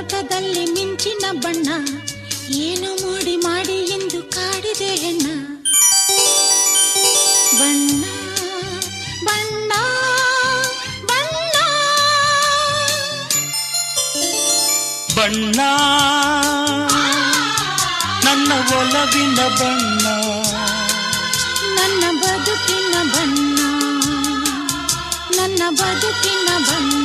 ನೋಟದಲ್ಲಿ ಮಿಂಚಿನ ಬಣ್ಣ, ಏನು ಮೋಡಿ ಮಾಡಿ ಎಂದು ಕಾಡಿದೆ ಹೆಣ್ಣ. ಬಣ್ಣ ಬಣ್ಣ ಬಣ್ಣ ಬಣ್ಣ ನನ್ನ ಒಲವಿನ ಬಣ್ಣ, ನನ್ನ ಬದುಕಿನ ಬಣ್ಣ, ನನ್ನ ಬದುಕಿನ ಬಣ್ಣ.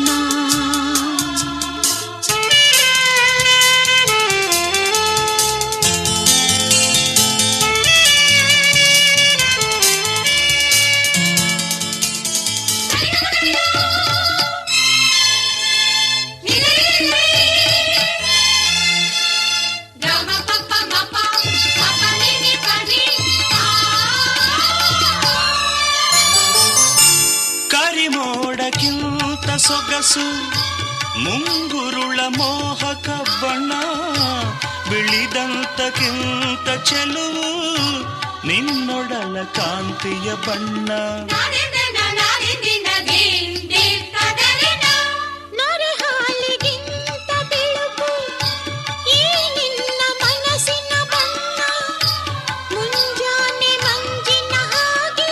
ಕರಿಮೋಡಕ್ಕಿಂತ ಸೊಗಸು ಮುಂಗುರುಳ ಮೋಹಕ ಬಣ್ಣ, ಬಿಳಿದಂತಕ್ಕಿಂತ ಚೆಲುವು ನಿನ್ನೊಡಲ ಕಾಂತಿಯ ಬಣ್ಣ. ನೊರೆ ಹಾಲಿಗಿಂತ ಬೆಳಕು ಈ ನಿನ್ನ ಮನಸ್ಸಿನ ಬಣ್ಣ, ಮುಂಜಾನೆ ಮಂಜಿನ ಹಾಗೆ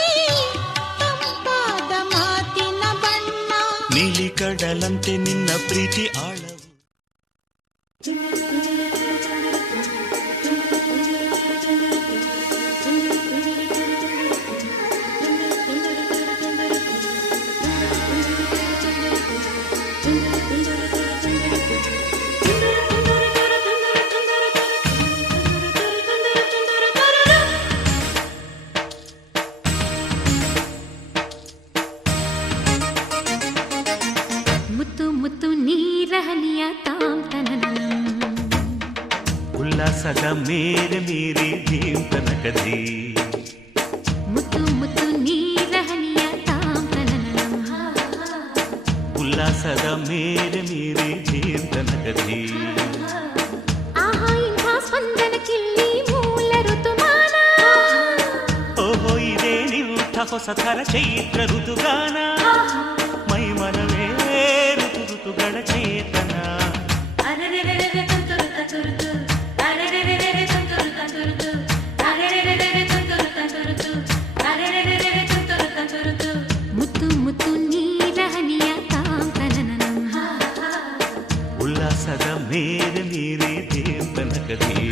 ತಂಪಾದ ಮಾತಿನ ಬಣ್ಣ. ನೀಲಿ ಕಡಲಂತೆ ನಿನ್ನ ಪ್ರೀತಿ ಆಳವು. ಮುತ್ತು ಮುತ್ತು ನೀರಹನಿಯ ತಾಂತನನಂ, ಉಲ್ಲಾಸದ ಮೇರೆ ಮೀರಿ ಧೀಂತನಕಧೀ. ಮುತ್ತು ಮುತ್ತು ನೀರಹನಿಯ ತಾಂತನನಂ, ಉಲ್ಲಾಸದ ಮೇರೆ ಮೀರಿ ಧೀಂತನಕಧೀ. ಆಹಾ ಇಂಥ ಸ್ಪಂದನಕ್ಕಿಲ್ಲಿ ಮೂಲ ಋತುಮಾನ. ಓಹೋ ಇದೇ ನಿಂಥ ಹೊಸ ಥರ ಚೈತ್ರ ಋತುಗಾನ, ಮೈ ಮನವೇ ಋತು ಋತುಗಳ ಚೇತನ. ಮುತ್ತು ಮುತ್ತು ನೀರಹನಿಯ ತಾಂತನನಂ, ಉಲ್ಲಾಸದ ಮೇರೆ ಮೀರಿ ಧೀಂತನಕಧೀ.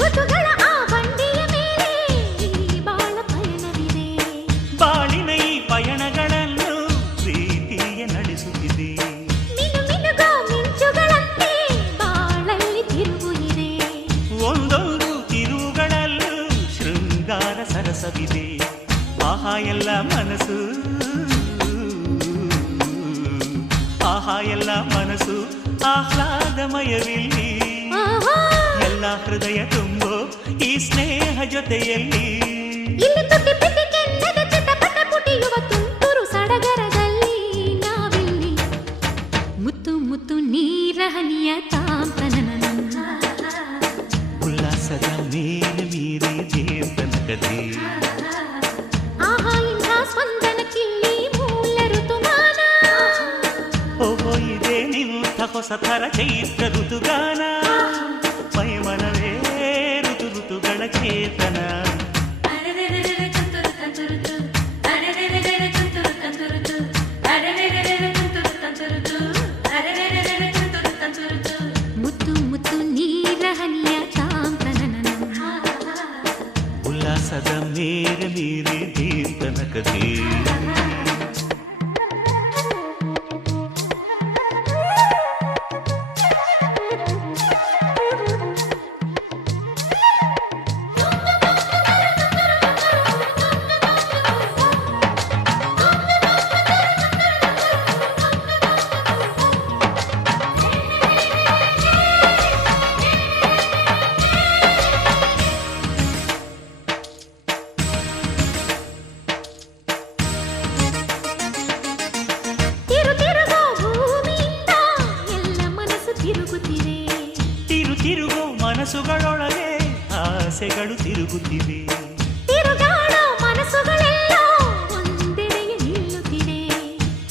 ಋತುಗಳ ಆ ಬಂಡಿಯ ಮೇಲೆ ಈ ಬಾಳ ಪಯಣವಿದೆ. ಬಾಳಿನ ಈ ಪಯಣಗಳನ್ನು ಪ್ರೀತಿಯ ನಡೆಸುತ್ತಿದೆ. ಮಿನು ಮಿನುಗೋ ಮಿಂಚುಗಳಂತೆ ಬಾಳಲ್ಲಿ ತಿರುವು ಇದೆ. ಒಂದೊಂದು ತಿರುವುಗಳಲ್ಲೂ ಶೃಂಗಾರ ಸರಸವಿದೆ. ಆಹಾ ಎಲ್ಲ ಮನಸ್ಸು, ಆಹಾ ಎಲ್ಲ ಮನಸ್ಸು ಆಹ್ಲಾದಮಯವಿಲ್ಲಿ. ಆಹಾ, ಎಲ್ಲ ಹೃದಯ ತುಂಬೋ ಈ ಸ್ನೇಹ ಜೊತೆಯಲ್ಲಿ. ಇಲ್ಲಿ ತುಟಿ ಪಿಟಿ ಕೆನ್ನದ ಚಿಟಪಟ ಪುಟಿಯುವ ತುಂತುರು ಸಡಗರದಲ್ಲಿ ನಾವಿಲ್ಲಿ. ಮುತ್ತು ಮುತ್ತು ನೀರಹನಿಯ ತಾಂತನನಂ, ಉಲ್ಲಾಸದ ಮೇಲೆ ಮೀರಿ ಧೀಂತನಕಧೀ. ಆಹಾ ಇಂಥ ಸ್ಪಂದನಕ್ಕಿಲ್ಲಿ ಮೂಲ ಋತುಮಾನ. ಓಹೋ ಇದೇ ನಿಂಥ ಹೊಸ ಥರ ಚೈತ್ರ ಋತುಗಾನ, ಮೈ ಮನವೇ ಋತು ಋತುಗಳ ಚೇತನ. ಮುತ್ತು ಮುತ್ತು ನೀರಹನಿಯ ತಾಂತನನಂ, ಉಲ್ಲಾಸದ ಮೇರೆ ಮೀರಿ ಧೀಂತನಕಧೀ. ಮನಸ್ಸುಗಳೊಳಗೆ ಆಸೆಗಳು ತಿರುಗುತ್ತಿವೆ. ತಿರುಗಾಡೋ ಮನಸ್ಸುಗಳೆಲ್ಲ ಒಂದೆಡೆಗೆ ನಿಲ್ಲುತ್ತಿವೆ.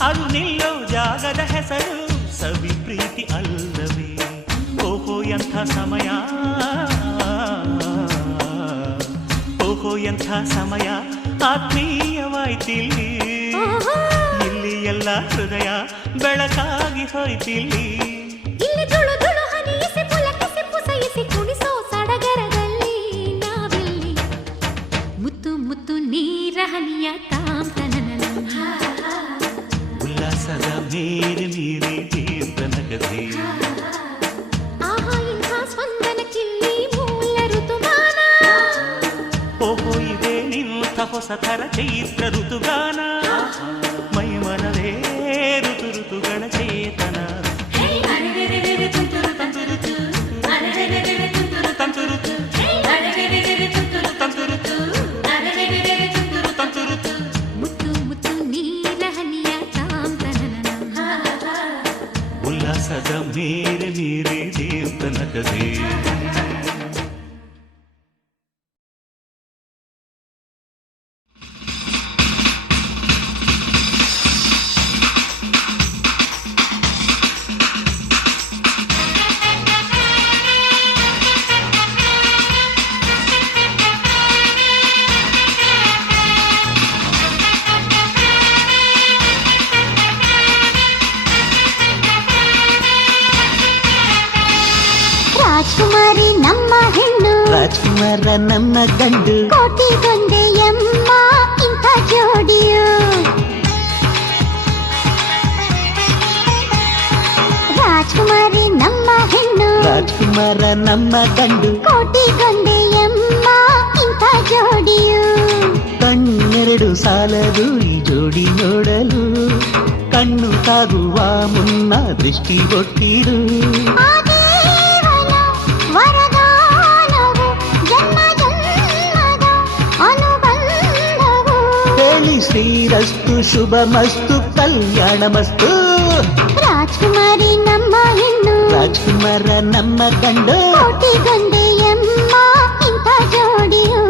ಅದು ನಿಲ್ಲೋ ಜಾಗದ ಹೆಸರು ಸವಿ ಪ್ರೀತಿ ಅಲ್ಲವೇ? ಓಹೋ ಎಂಥ ಸಮಯ, ಓಹೋ ಎಂಥ ಸಮಯ ಆತ್ಮೀಯವಾಯ್ತಿಲ್ಲಿ. ಇಲ್ಲಿ ಎಲ್ಲ ಹೃದಯ ಬೆಳಕಾಗಿ ಹೋಯ್ತಿಲ್ಲಿ. ಇಲ್ಲಿ ತುಳು ತುಳು ಹನಿಯಿಸಿ ಪುಲಕಿಸಿ ಪುಸಯಿಸಿ ಕುಣಿಸೋ ಸಡಗರದಲ್ಲಿ ನಾವಿಲ್ಲಿ. ಮುತ್ತು ಮುತ್ತು ನೀರ ಹನಿಯ ತಾಂತನನ ಉಲ್ಲಾಸದ ಮೇರೆ ಮೀರೆ ದೇವನಗದೆ. ಆಹಾ ಇಂಥ ಸ್ಪಂದನಕ್ಕಿಲ್ಲಿ ಮೂಲ ಋತುಮಾನ. ಓಹೋ ಇದೆ ನಿಂತ ಹೊಸ ಥರ ಚೈತ್ರ ಋತುಗಾನ. ಮೈ ಮನವೇ ಋತು ಋತುಗಳ ಚೇತನ. ಮುತ್ತು ಮುತ್ತು ನೀರ ಹನಿಯ ತಾಂತನನ ಉಲ್ಲಾಸದ ಮೇರೆ ಮೀರೆ ದೇವನಗದೆ. ರಾಜಕುಮಾರಿ ನಮ್ಮ ಹೆಣ್ಣು, ರಾಜ್ಕುಮಾರ ನಮ್ಮ ಗಂಡು. ಕೋಟಿಗೊಂದೆಯಮ್ಮ ಇಂಥ ಜೋಡಿಯು. ರಾಜಕುಮಾರಿ ನಮ್ಮ ಹೆಣ್ಣು, ರಾಜ್ಕುಮಾರ ನಮ್ಮ ಗಂಡು. ಕೋಟಿಗೊಂದೆಯಮ್ಮ ಇಂಥ ಜೋಡಿಯು. ಕಣ್ಣೆರಡು ಸಾಲದು ಈ ಜೋಡಿ ನೋಡಲು. ಕಣ್ಣು ತಾಗುವ ಮುನ್ನ ದೃಷ್ಟಿ ಕೊಟ್ಟಿರು. ಆ ದೇವನ ವರದಾನವು ಜನ್ಮ ಜನ್ಮದ ಅನುಬಂಧವು. ಹೇಳಿ ಶ್ರೀರಸ್ತು ಶುಭಮಸ್ತು ಕಲ್ಯಾಣಮಸ್ತು. ರಾಜಕುಮಾರಿ ನಮ್ಮ ಹೆಣ್ಣು, ರಾಜ್ಕುಮಾರ ನಮ್ಮ ಗಂಡು. ಕೋಟಿಗೊಂದೆಯಮ್ಮ ಇಂಥ ಜೋಡಿಯು.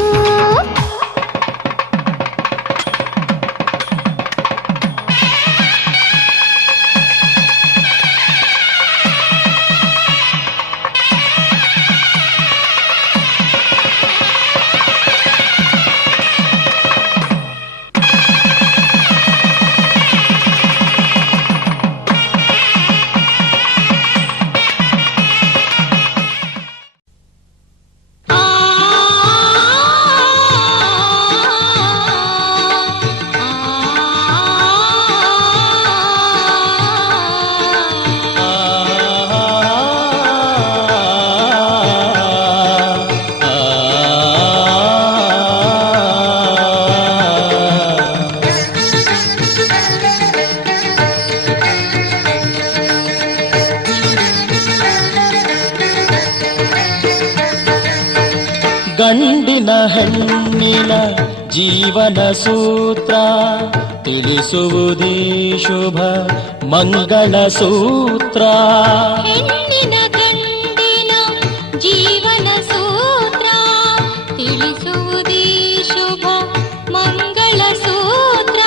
ಗಂಡಿನ ಹೆಣ್ಣಿನ ಜೀವನ ಸೂತ್ರ ತಿಳಿಸುವುದೇ ಶುಭ ಮಂಗಳ ಸೂತ್ರ. ಹೆಣ್ಣಿನ ಗಂಡಿನ ಜೀವನ ಸೂತ್ರ ತಿಳಿಸುವುದೇ ಶುಭ ಮಂಗಳ ಸೂತ್ರ.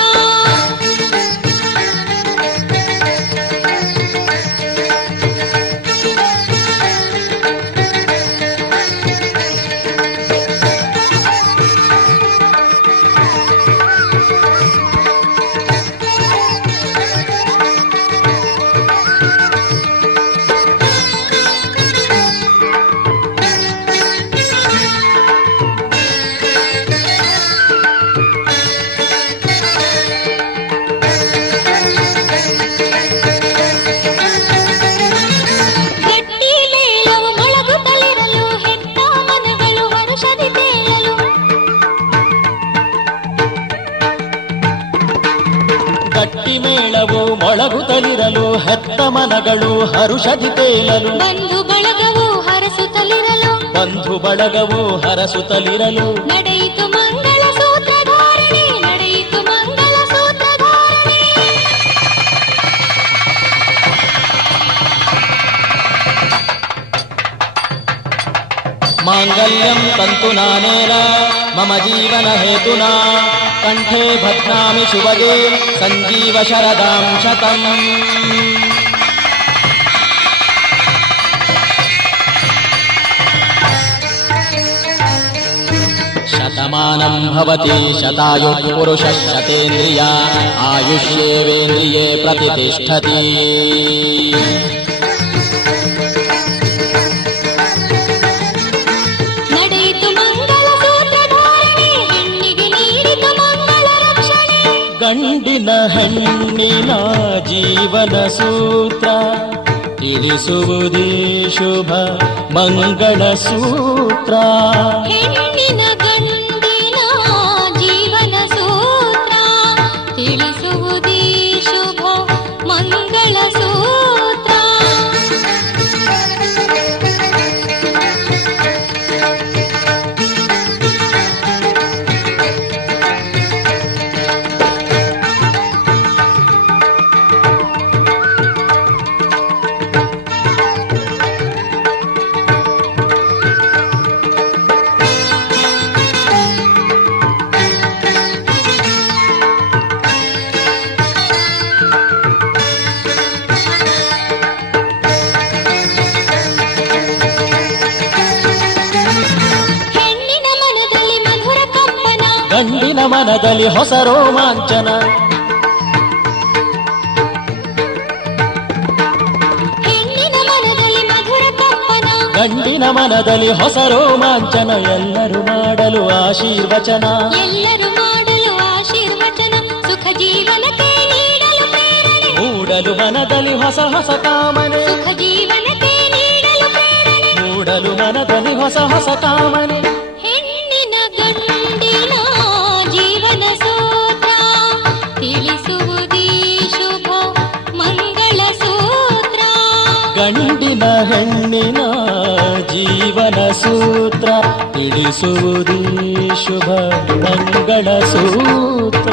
ಗಟ್ಟಿ ಮೇಳವು ಮೊಳಗುತ್ತಲಿರಲು ಹೆತ್ತ ಮನಗಳು ಹರುಷದಿ ತೇಲಲು. ಬಂಧು ಬಳಗವು ಹರಸುತ್ತಲಿರಲು, ಬಂಧು ಬಳಗವು ಹರಸುತ್ತಲಿರಲು. ನಡೆಯಿತು ಮಂಗಳ ಸೂತ್ರಧಾರಣೆ, ನಡೆಯಿತು ಮಂಗಳ ಸೂತ್ರಧಾರಣೆ. ಮಾಂಗಲ್ಯಂ ತಂತುನಾನೇನ ಮಮ ಜೀವನ ಹೇತುನಾ ಕಂಠೆ ಭದ್ನಾಮಿ ಶುಭಗೆ ಸಂಜೀವ ಶರದಾಂ ಶತಂ. ಶತಮಾನಂ ಭವತಿ ಶತಾಯುಃ ಪುರುಷಃ ಶತೇಂದ್ರಿಯ ಆಯುಷ್ಯೇವೇಂದ್ರಿಯೇ ಪ್ರತಿಷ್ಠತಿ. ನಡೆಯಿತು ಮಂಗಲ ಸೂತ್ರಧಾರಣೆ, ಹೆಣ್ಣಿಗೆ ನೀಡಿತು ಮಂಗಲ ರಕ್ಷಣೆ. ಗಂಡಿನ ಹೆಣ್ಣಿನ ಜೀವನ ಸೂತ್ರ ತಿಳಿಸುವುದೇ ಶುಭ ಮಂಗಳ ಸೂತ್ರ. ಹೆಣ್ಣಿನ ಗಂಡಿನ ಜೀವನ ಸೂತ್ರ ತಿಳಿಸುವುದೇ ಶುಭ ಮಂಗಳ ಸೂತ್ರ. ಹೆಣ್ಣಿನ ಮನದಲ್ಲಿ ಮಧುರ ಕಂಪನ, ಗಂಡಿನ ಮನದಲ್ಲಿ ಹೊಸ ರೋಮಾಂಚನ. ಹೆಣ್ಣಿನ ಮನದಲ್ಲಿ ಮಧುರ ಕಂಪನ, ಗಂಡಿನ ಮನದಲ್ಲಿ ಹೊಸ ರೋಮಾಂಚನ. ಎಲ್ಲರೂ ಮಾಡಲು ಆಶೀರ್ವಚನ, ಎಲ್ಲರೂ ಮಾಡಲು ಆಶೀರ್ವಚನ. ಸುಖ ಜೀವನಕ್ಕೆ ನೀಡಲು ಪ್ರೇರಣೆ, ಮೂಡಲು ಮನದಲ್ಲಿ ಹೊಸ ಹೊಸ ಕಾಮನೆ. ಸುಖ ಜೀವನಕ್ಕೆ ನೀಡಲು ಪ್ರೇರಣೆ. ಮೂಡಲು ಮನದಲ್ಲಿ ಹೊಸ ಹೊಸ ಕಾಮನೆ. ಹೆಣ್ಣಿನ ಗಂಡಿನ ಜೀವನ ಸೂತ್ರ ತಿಳಿಸುವುದೇ ಶುಭ ಮಂಗಳ ಸೂತ್ರ. ಗಂಡಿನ ಹೆಣ್ಣಿನ ಜೀವನ ಸೂತ್ರ ತಿಳಿಸುವುದೇ ಶುಭ ಮಂಗಳ ಸೂತ್ರ.